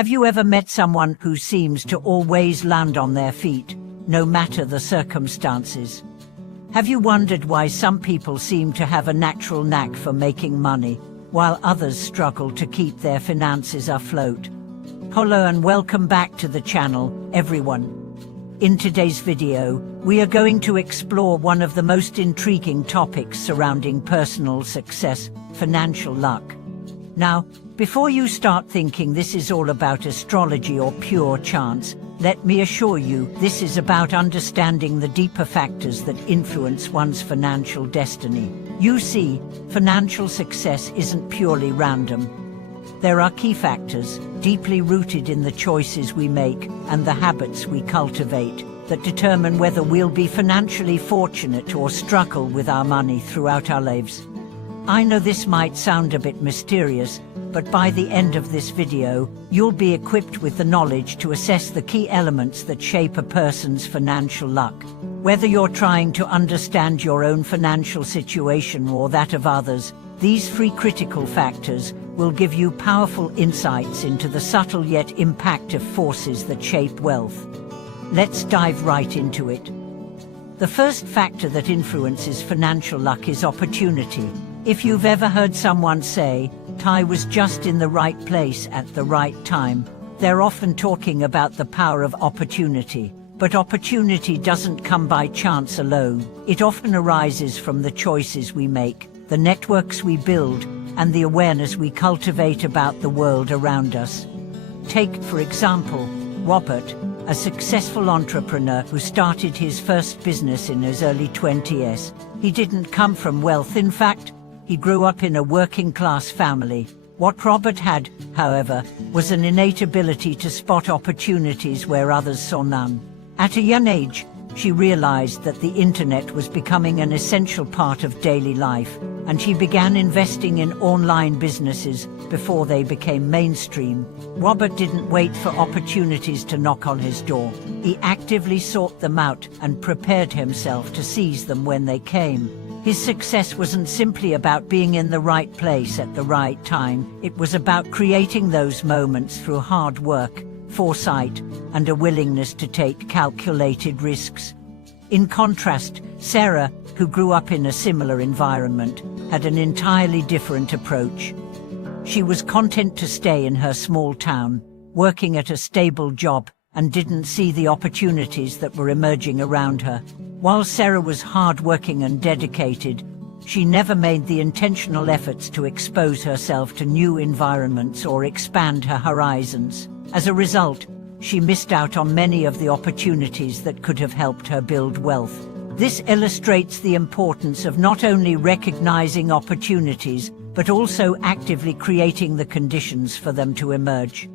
Have you ever met someone who seems to always land on their feet, no matter the circumstances? Have you wondered why some people seem to have a natural knack for making money, while others struggle to keep their finances afloat? Hello and welcome back to the channel, everyone. In today's video, we are going to explore one of the most intriguing topics surrounding personal success, financial luck. Now, before you start thinking this is all about astrology or pure chance, let me assure you this is about understanding the deeper factors that influence one's financial destiny. You see, financial success isn't purely random. There are key factors, deeply rooted in the choices we make and the habits we cultivate, that determine whether we'll be financially fortunate or struggle with our money throughout our lives. I know this might sound a bit mysterious, but by the end of this video, you'll be equipped with the knowledge to assess the key elements that shape a person's financial luck. Whether you're trying to understand your own financial situation or that of others, these three critical factors will give you powerful insights into the subtle yet impactful forces that shape wealth. Let's dive right into it. The first factor that influences financial luck is opportunity. If you've ever heard someone say, "I was just in the right place at the right time," they're often talking about the power of opportunity. But opportunity doesn't come by chance alone. It often arises from the choices we make, the networks we build, and the awareness we cultivate about the world around us. Take, for example, Robert, a successful entrepreneur who started his first business in his early 20s. He didn't come from wealth. In fact, he grew up in a working-class family. What Robert had, however, was an innate ability to spot opportunities where others saw none. At a young age, she realized that the internet was becoming an essential part of daily life, and she began investing in online businesses before they became mainstream. Robert didn't wait for opportunities to knock on his door. He actively sought them out and prepared himself to seize them when they came. His success wasn't simply about being in the right place at the right time. It was about creating those moments through hard work, foresight, and a willingness to take calculated risks. In contrast, Sarah, who grew up in a similar environment, had an entirely different approach. She was content to stay in her small town, working at a stable job, and didn't see the opportunities that were emerging around her. While Sarah was hard-working and dedicated, she never made the intentional efforts to expose herself to new environments or expand her horizons. As a result, she missed out on many of the opportunities that could have helped her build wealth. This illustrates the importance of not only recognizing opportunities, but also actively creating the conditions for them to emerge.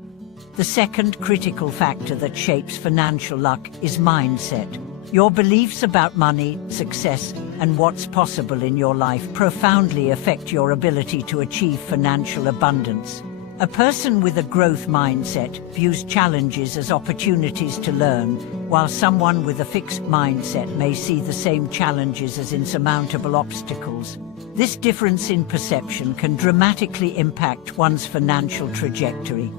The second critical factor that shapes financial luck is mindset. Your beliefs about money, success, and what's possible in your life profoundly affect your ability to achieve financial abundance. A person with a growth mindset views challenges as opportunities to learn, while someone with a fixed mindset may see the same challenges as insurmountable obstacles. This difference in perception can dramatically impact one's financial trajectory.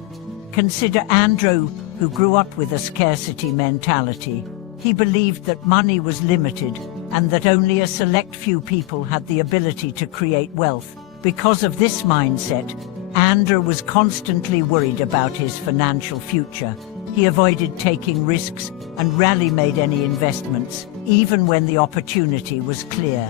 Consider Andrew, who grew up with a scarcity mentality. He believed that money was limited and that only a select few people had the ability to create wealth. Because of this mindset, Andrew was constantly worried about his financial future. He avoided taking risks and rarely made any investments, even when the opportunity was clear.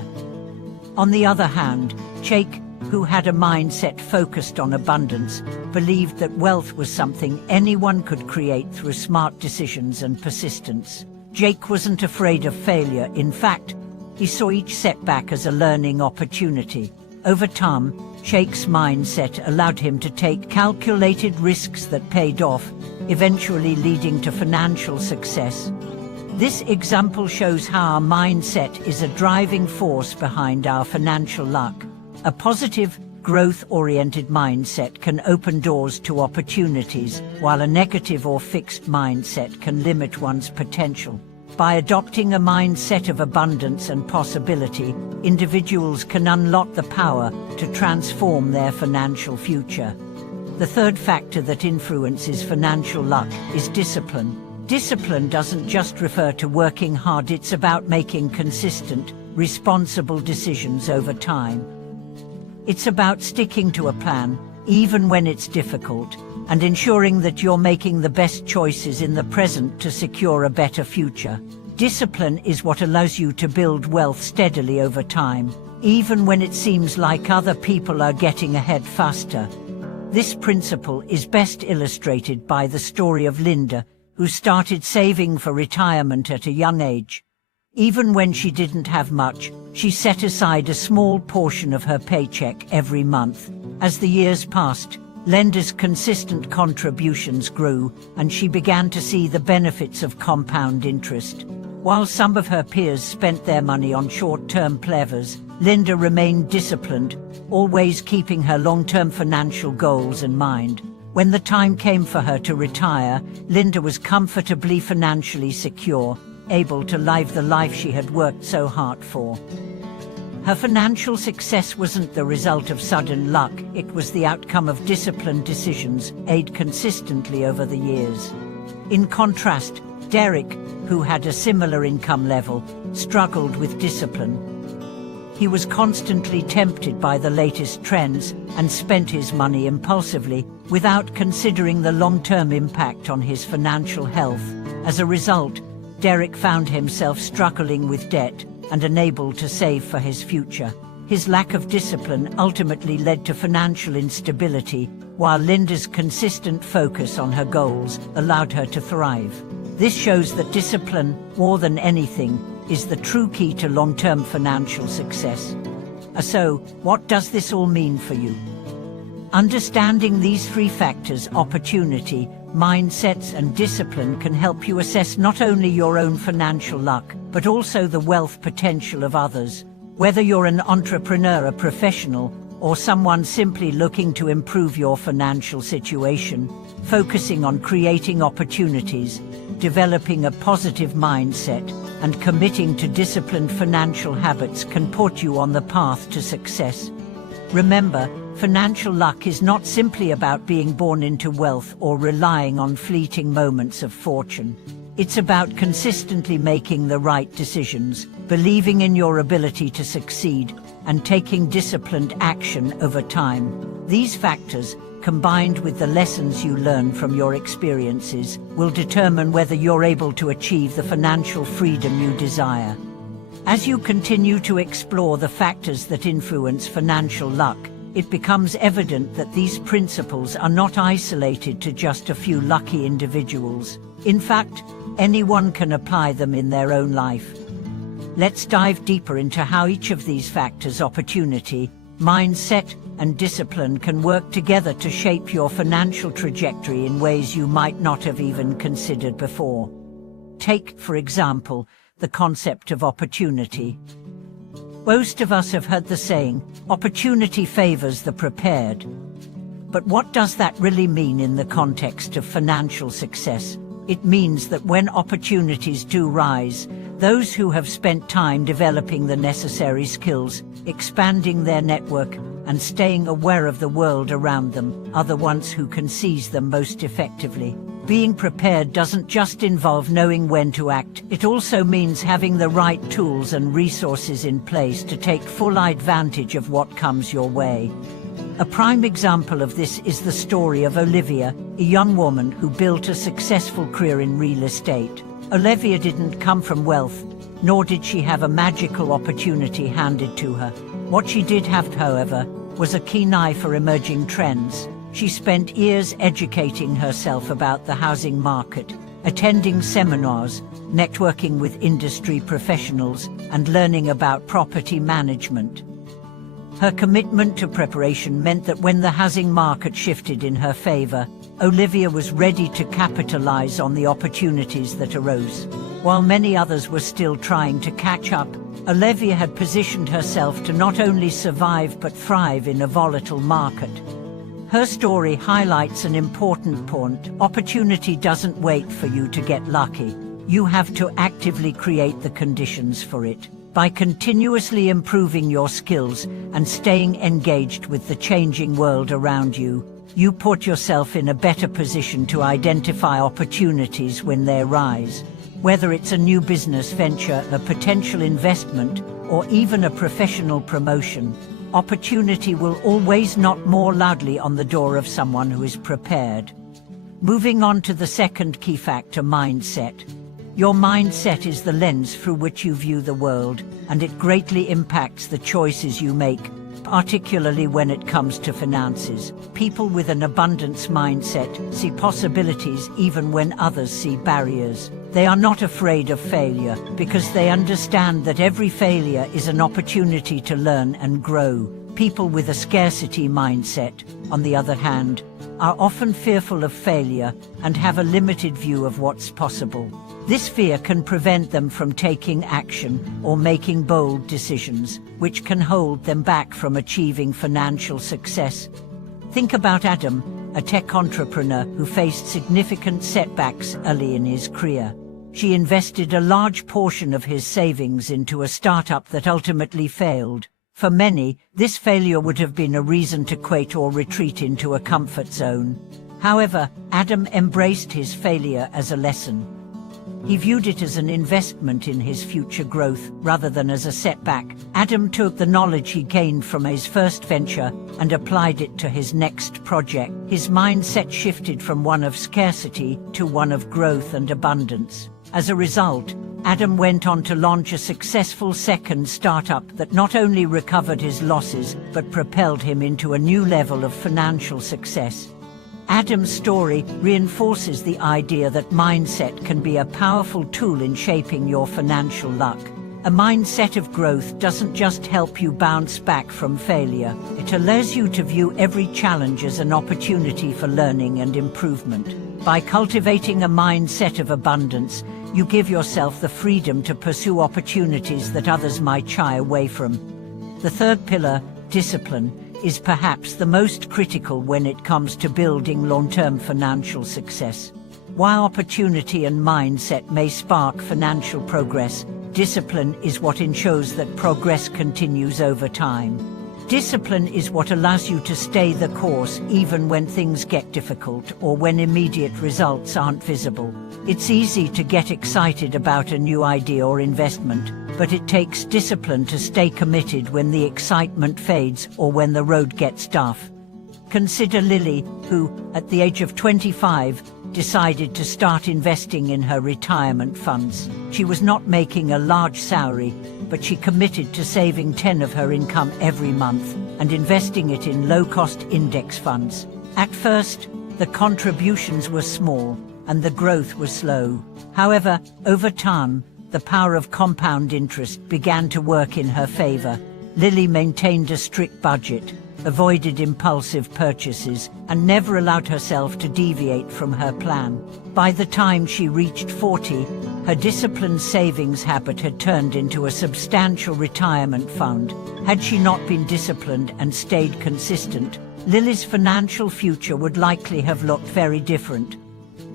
On the other hand, Jake, who had a mindset focused on abundance, believed that wealth was something anyone could create through smart decisions and persistence. Jake wasn't afraid of failure. In fact, he saw each setback as a learning opportunity. Over time, Jake's mindset allowed him to take calculated risks that paid off, eventually leading to financial success. This example shows how our mindset is a driving force behind our financial luck. A positive, growth-oriented mindset can open doors to opportunities, while a negative or fixed mindset can limit one's potential. By adopting a mindset of abundance and possibility, individuals can unlock the power to transform their financial future. The third factor that influences financial luck is discipline. Discipline doesn't just refer to working hard, it's about making consistent, responsible decisions over time. It's about sticking to a plan, even when it's difficult, and ensuring that you're making the best choices in the present to secure a better future. Discipline is what allows you to build wealth steadily over time, even when it seems like other people are getting ahead faster. This principle is best illustrated by the story of Linda, who started saving for retirement at a young age. Even when she didn't have much, she set aside a small portion of her paycheck every month. As the years passed, Linda's consistent contributions grew, and she began to see the benefits of compound interest. While some of her peers spent their money on short-term pleasures, Linda remained disciplined, always keeping her long-term financial goals in mind. When the time came for her to retire, Linda was comfortably financially secure, able to live the life she had worked so hard for. Her financial success wasn't the result of sudden luck, it was the outcome of disciplined decisions made consistently over the years. In contrast, Derek, who had a similar income level, struggled with discipline. He was constantly tempted by the latest trends and spent his money impulsively, without considering the long-term impact on his financial health. As a result, Derek found himself struggling with debt and unable to save for his future. His lack of discipline ultimately led to financial instability, while Linda's consistent focus on her goals allowed her to thrive. This shows that discipline, more than anything, is the true key to long-term financial success. So, what does this all mean for you? Understanding these three factors, opportunity, mindsets and discipline, can help you assess not only your own financial luck, but also the wealth potential of others. Whether you're an entrepreneur, a professional, or someone simply looking to improve your financial situation, focusing on creating opportunities, developing a positive mindset, and committing to disciplined financial habits can put you on the path to success. Remember, financial luck is not simply about being born into wealth or relying on fleeting moments of fortune. It's about consistently making the right decisions, believing in your ability to succeed, and taking disciplined action over time. These factors, combined with the lessons you learn from your experiences, will determine whether you're able to achieve the financial freedom you desire. As you continue to explore the factors that influence financial luck, it becomes evident that these principles are not isolated to just a few lucky individuals. In fact, anyone can apply them in their own life. Let's dive deeper into how each of these factors, opportunity, mindset, and discipline, can work together to shape your financial trajectory in ways you might not have even considered before. Take, for example, the concept of opportunity. Most of us have heard the saying, opportunity favors the prepared. But what does that really mean in the context of financial success? It means that when opportunities do rise, those who have spent time developing the necessary skills, expanding their network, and staying aware of the world around them are the ones who can seize them most effectively. Being prepared doesn't just involve knowing when to act, it also means having the right tools and resources in place to take full advantage of what comes your way. A prime example of this is the story of Olivia, a young woman who built a successful career in real estate. Olivia didn't come from wealth, nor did she have a magical opportunity handed to her. What she did have, however, was a keen eye for emerging trends. She spent years educating herself about the housing market, attending seminars, networking with industry professionals, and learning about property management. Her commitment to preparation meant that when the housing market shifted in her favor, Olivia was ready to capitalize on the opportunities that arose. While many others were still trying to catch up, Olivia had positioned herself to not only survive but thrive in a volatile market. Her story highlights an important point. Opportunity doesn't wait for you to get lucky. You have to actively create the conditions for it. By continuously improving your skills and staying engaged with the changing world around you, you put yourself in a better position to identify opportunities when they arise. Whether it's a new business venture, a potential investment, or even a professional promotion, opportunity will always knock more loudly on the door of someone who is prepared. Moving on to the second key factor, mindset. Your mindset is the lens through which you view the world, and it greatly impacts the choices you make, particularly when it comes to finances. People with an abundance mindset see possibilities even when others see barriers. They are not afraid of failure because they understand that every failure is an opportunity to learn and grow. People with a scarcity mindset, on the other hand, are often fearful of failure and have a limited view of what's possible. This fear can prevent them from taking action or making bold decisions, which can hold them back from achieving financial success. Think about Adam, a tech entrepreneur who faced significant setbacks early in his career. She invested a large portion of his savings into a startup that ultimately failed. For many, this failure would have been a reason to quit or retreat into a comfort zone. However, Adam embraced his failure as a lesson. He viewed it as an investment in his future growth rather than as a setback. Adam took the knowledge he gained from his first venture and applied it to his next project. His mindset shifted from one of scarcity to one of growth and abundance. As a result, Adam went on to launch a successful second startup that not only recovered his losses but propelled him into a new level of financial success. Adam's story reinforces the idea that mindset can be a powerful tool in shaping your financial luck. A mindset of growth doesn't just help you bounce back from failure, it allows you to view every challenge as an opportunity for learning and improvement. By cultivating a mindset of abundance, you give yourself the freedom to pursue opportunities that others might shy away from. The third pillar, discipline, is perhaps the most critical when it comes to building long-term financial success. While opportunity and mindset may spark financial progress, discipline is what ensures that progress continues over time. Discipline is what allows you to stay the course even when things get difficult or when immediate results aren't visible. It's easy to get excited about a new idea or investment, but it takes discipline to stay committed when the excitement fades or when the road gets tough. Consider Lily, who, at the age of 25, decided to start investing in her retirement funds. She was not making a large salary, but she committed to saving 10% of her income every month and investing it in low-cost index funds. At first, the contributions were small and the growth was slow. However, over time, the power of compound interest began to work in her favor. Lily maintained a strict budget, avoided impulsive purchases, and never allowed herself to deviate from her plan. By the time she reached 40, her disciplined savings habit had turned into a substantial retirement fund. Had she not been disciplined and stayed consistent, Lily's financial future would likely have looked very different.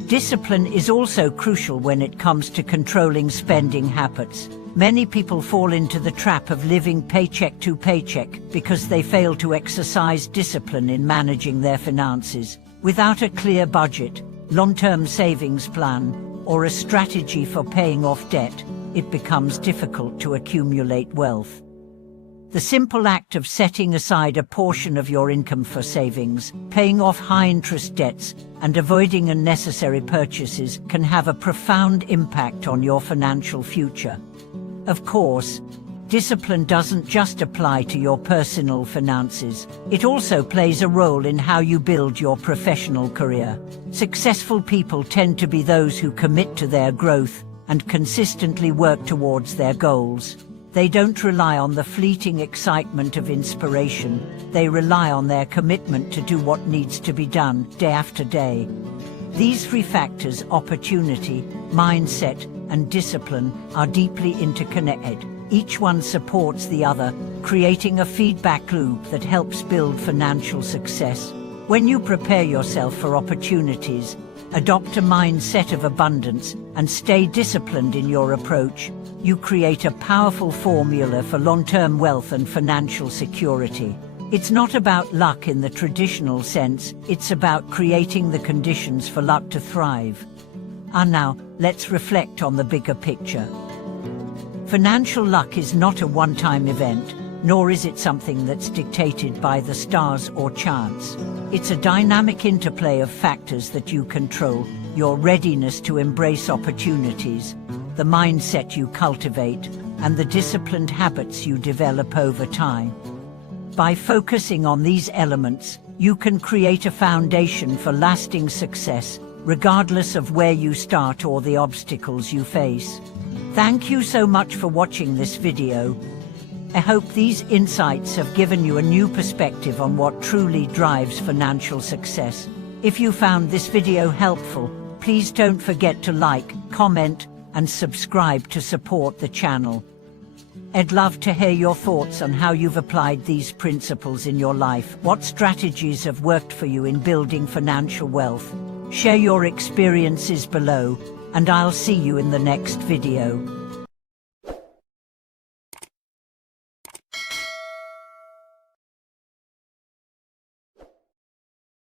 Discipline is also crucial when it comes to controlling spending habits. Many people fall into the trap of living paycheck to paycheck because they fail to exercise discipline in managing their finances. Without a clear budget, long-term savings plan, or a strategy for paying off debt, it becomes difficult to accumulate wealth. The simple act of setting aside a portion of your income for savings, paying off high-interest debts, and avoiding unnecessary purchases can have a profound impact on your financial future. Of course, discipline doesn't just apply to your personal finances. It also plays a role in how you build your professional career. Successful people tend to be those who commit to their growth and consistently work towards their goals. They don't rely on the fleeting excitement of inspiration. They rely on their commitment to do what needs to be done day after day. These three factors, opportunity, mindset, and discipline, are deeply interconnected. Each one supports the other, creating a feedback loop that helps build financial success. When you prepare yourself for opportunities, adopt a mindset of abundance, and stay disciplined in your approach, you create a powerful formula for long-term wealth and financial security. It's not about luck in the traditional sense, it's about creating the conditions for luck to thrive. And now, let's reflect on the bigger picture. Financial luck is not a one-time event, nor is it something that's dictated by the stars or chance. It's a dynamic interplay of factors that you control: your readiness to embrace opportunities, the mindset you cultivate, and the disciplined habits you develop over time. By focusing on these elements, you can create a foundation for lasting success, regardless of where you start or the obstacles you face. Thank you so much for watching this video. I hope these insights have given you a new perspective on what truly drives financial success. If you found this video helpful, please don't forget to like, comment, and subscribe to support the channel. I'd love to hear your thoughts on how you've applied these principles in your life. What strategies have worked for you in building financial wealth? Share your experiences below, and I'll see you in the next video.